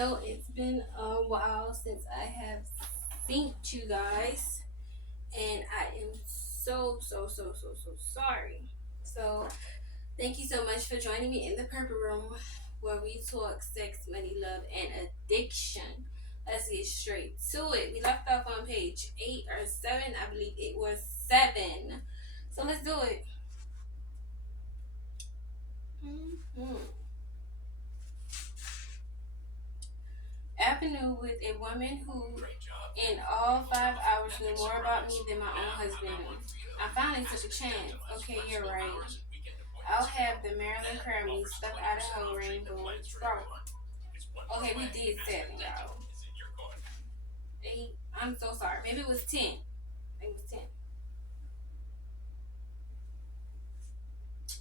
know it's been a while since I have seen you guys, and I am so sorry. So, thank you so much for joining me in the Purple Room where we talk sex, money, love, and addiction. Let's get straight to it. We left off on page 8 or 7. I believe it was 7. So, let's do it. Mhm. Avenue with a woman who, in all 5 hours, knew more about me than my own husband knew. I finally took a chance. Okay, you're right. I'll have the Maryland Crabmeat stuck out of her rainbow trout. Okay, we did 7, y'all. 8. I'm so sorry. Maybe it was 10. It was 10.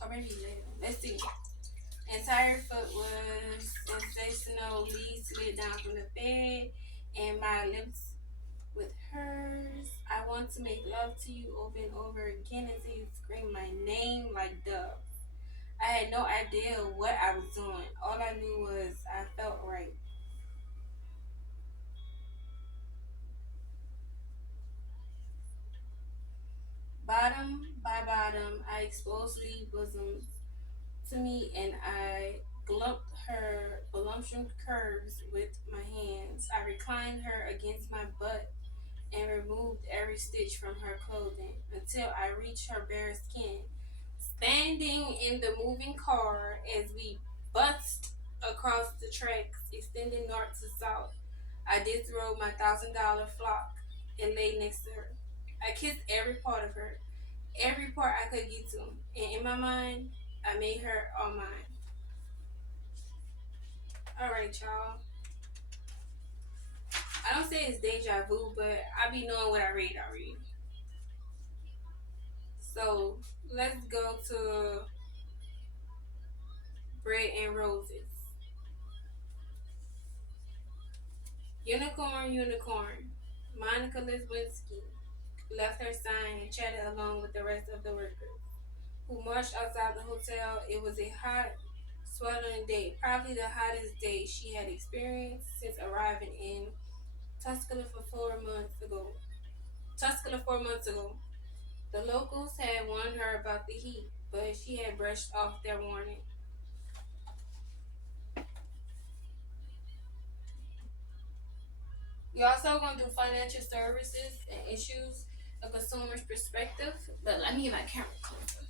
Or maybe 11. Let's see. Entire foot was sensational. Lee slid down from the bed, and my lips with hers. I want to make love to you over and over again until you scream my name like Dove. I had no idea what I was doing. All I knew was I felt right. Bottom by bottom, I exposed Lee bosoms to me and I glumped her voluptuous curves with my hands. I reclined her against my butt and removed every stitch from her clothing until I reached her bare skin. Standing in the moving car as we bussed across the tracks, extending north to south, I disrobed my $1,000 flock and lay next to her. I kissed every part of her, every part I could get to, and in my mind, I made her all mine. All right, y'all. I don't say it's deja vu, but I be knowing what I read. I read. So let's go to bread and roses. Unicorn, unicorn. Monica Lewinsky left her sign and chatted along with the rest of the workers, who marched outside the hotel. It was a hot, sweltering day, probably the hottest day she had experienced since arriving in Tuscaloosa for 4 months ago. Tuscaloosa 4 months ago. The locals had warned her about the heat, but she had brushed off their warning. You're also going to do financial services and issues, a consumer's perspective. But let me get my camera closer.